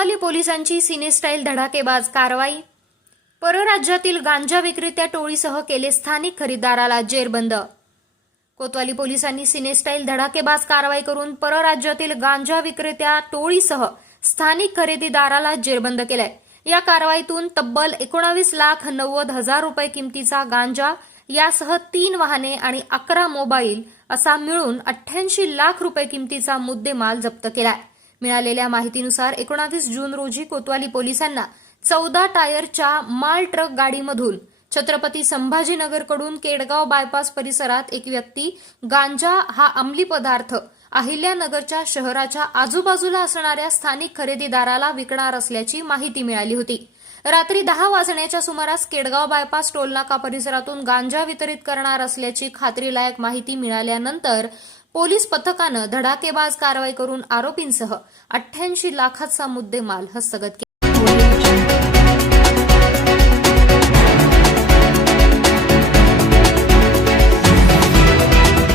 पोलिसांची सिनेस्टाईल धडाकेबाज कारवाई? परराज्यातील गांजा विक्रेत्या टोळीसह केले स्थानिक खरीददाराला जेरबंद. कोतवाली पोलिसांनी सिनेस्टाईल धडाकेबाज कारवाई करून परराज्यातील गांजा विक्रेत्या टोळीसह स्थानिक खरेदीदाराला जेरबंद केलाय. या कारवाईतून तब्बल एकोणावीस लाख नव्वद हजार रुपये किमतीचा गांजा यासह तीन वाहने आणि अकरा मोबाईल असा मिळून अठ्ठ्याऐंशी लाख रुपये किमतीचा मुद्देमाल जप्त केलाय. मिळालेल्या माहितीनुसार एकोणावीस जून रोजी कोतवाली पोलिसांना चौदा टायरच्या माल ट्रक गाडीमधून छत्रपती संभाजीनगरकडून केडगाव बायपास परिसरात एक व्यक्ती गांजा हा अंमली पदार्थ अहिल्यानगरच्या शहराच्या आजूबाजूला असणाऱ्या स्थानिक खरेदीदाराला विकणार असल्याची माहिती मिळाली होती. रात्री दहा वाजण्याच्या सुमारास केडगाव बायपास टोलनाका परिसरातून गांजा वितरित करणार असल्याची खात्रीलायक माहिती मिळाल्यानंतर पोलीस पथकानं धडाकेबाज कारवाई करून आरोपींसह अठ्ठ्याऐंशी लाखाचा मुद्देमाल हस्तगत केला.